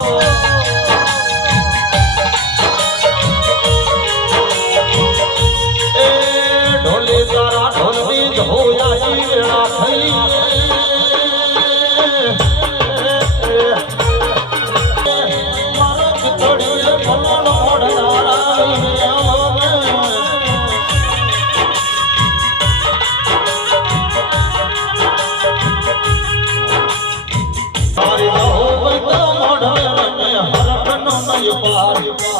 哦。Oh,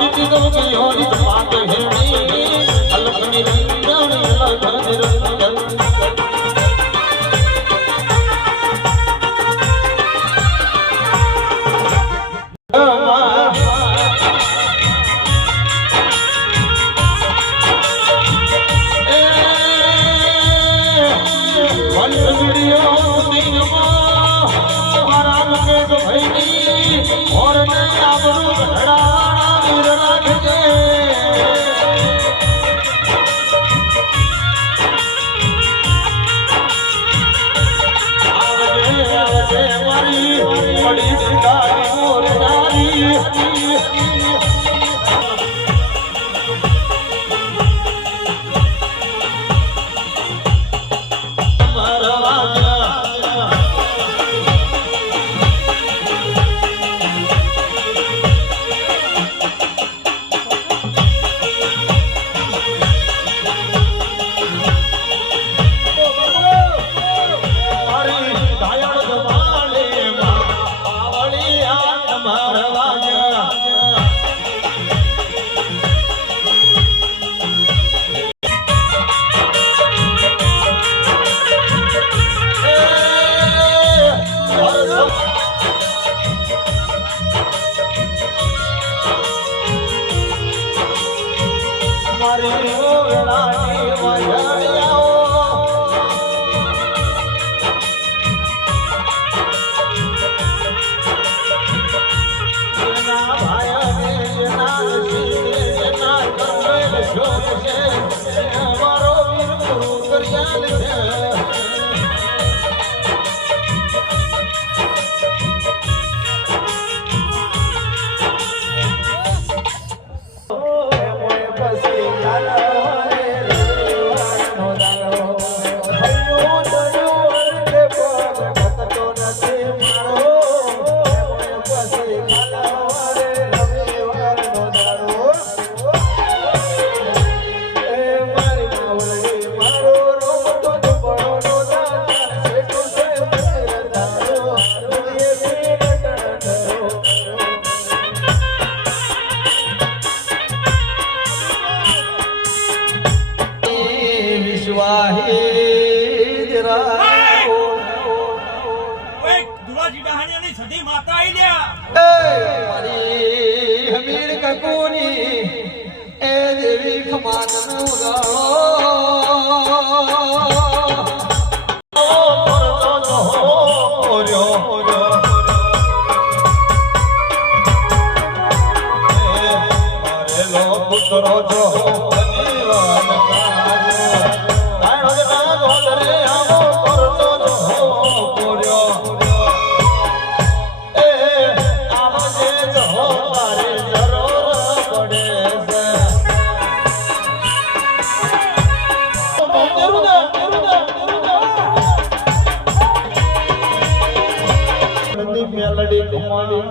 પ્રીતિ નો કયો નિજ પાક હે ની સધી માતા આઈ ગયા. એ હમીર કકુની એ દેવી ખમાન ઉદાળો મળી